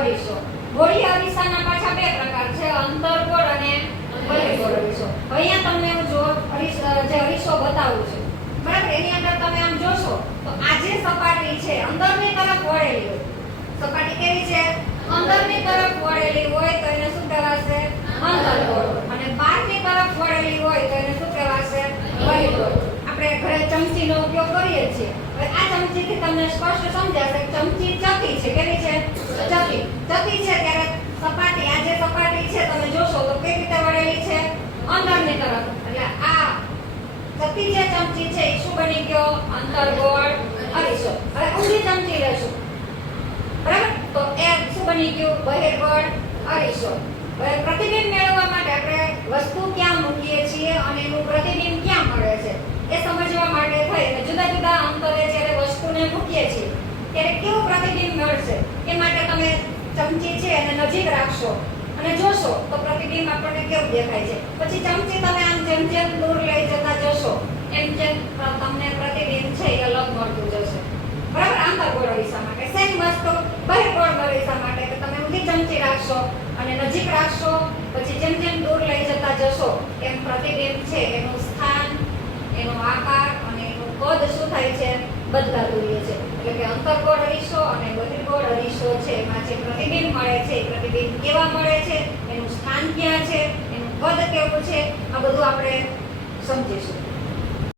અરીસો. ગોળીય અરીસાના પાછા બે પ્રકાર છે, અંતર્ગોળ અને બહિર્ગોળ અરીસો. હવે અહીંયા તમને હું જો જે અરીસો બતાવું છું, બરાબર, એની અંદર તમે આમ જોશો તો આ જે સપાટી છે અંદરની તરફ વળેલી હોય, સપાટી કેવી છે? અંદરની તરફ વળેલી હોય તો એને શું કહેવાશે? અંતર્ગોળ. અને બહારની તરફ વળેલી હોય તો એને શું કહેવાશે? બહિર્ગોળ. આપણે ઘરે ચમચીનો ઉપયોગ કરીએ છીએ. હવે આ ચમચીથી તમને સ્પષ્ટ સમજાશે કે ચમચી ચકી છે. કેવી છે? ચકી. ચકી છે ત્યારે સપાટી, આ જે સપાટી છે તમે જોશો તો કેવી રીતે વળેલી છે? અંદરની તરફ. એટલે આ ચકી જે ચમચી છે એ શું બની ગયો? અંતર્ગોળ અરીસો. હવે ઊંધી ચમચી લેશું, બરાબર, તો એ શું બની ગયું? બહિર્ગોળ અરીસો. હવે પ્રતિબિંબ મેળવવા માટે આપણે વસ્તુ ક્યાં મૂકીએ છીએ અને એનું પ્રતિબિંબ ક્યાં મળે છે એ સમજવા માટે થઈને જુદા જુદા અંતરે જ્યારે વસ્તુને મૂકીએ છીએ ત્યારે કેવું પ્રતિબિંબ મળશે એ માટે તમે ચમચી છે એને નજીક રાખશો અને જોશો તો પ્રતિબિંબ આપણને કેવું દેખાય છે. પછી ચમચી તમે આમ જેમ જેમ દૂર લઈ જતા જશો એમ જેમ તમને પ્રતિબિંબ છે એ અલગ મળતું જશે, બરાબર. અંતર્ગોળ અરીસા માટે સેમ વસ્તુ બહિર્ગોળ અરીસા માટે કે તમે ઊંધી ચમચી રાખશો અને નજીક રાખશો, પછી જેમ જેમ દૂર લઈ જતા જશો એમ પ્રતિબિંબ છે એનું સ્થાન, એનો આકાર અને એનું કદ શું થાય છે? બદલાતું રહે છે. એટલે કે અંતર્ગોળ અરીસો અને બહિર્ગોળ અરીસો છે એમાં જે પ્રતિબિંબ મળે છે એ પ્રતિબિંબ કેવા મળે છે, એનું સ્થાન ક્યાં છે, એનું કદ કેવું છે, આ બધું આપણે સમજીશું.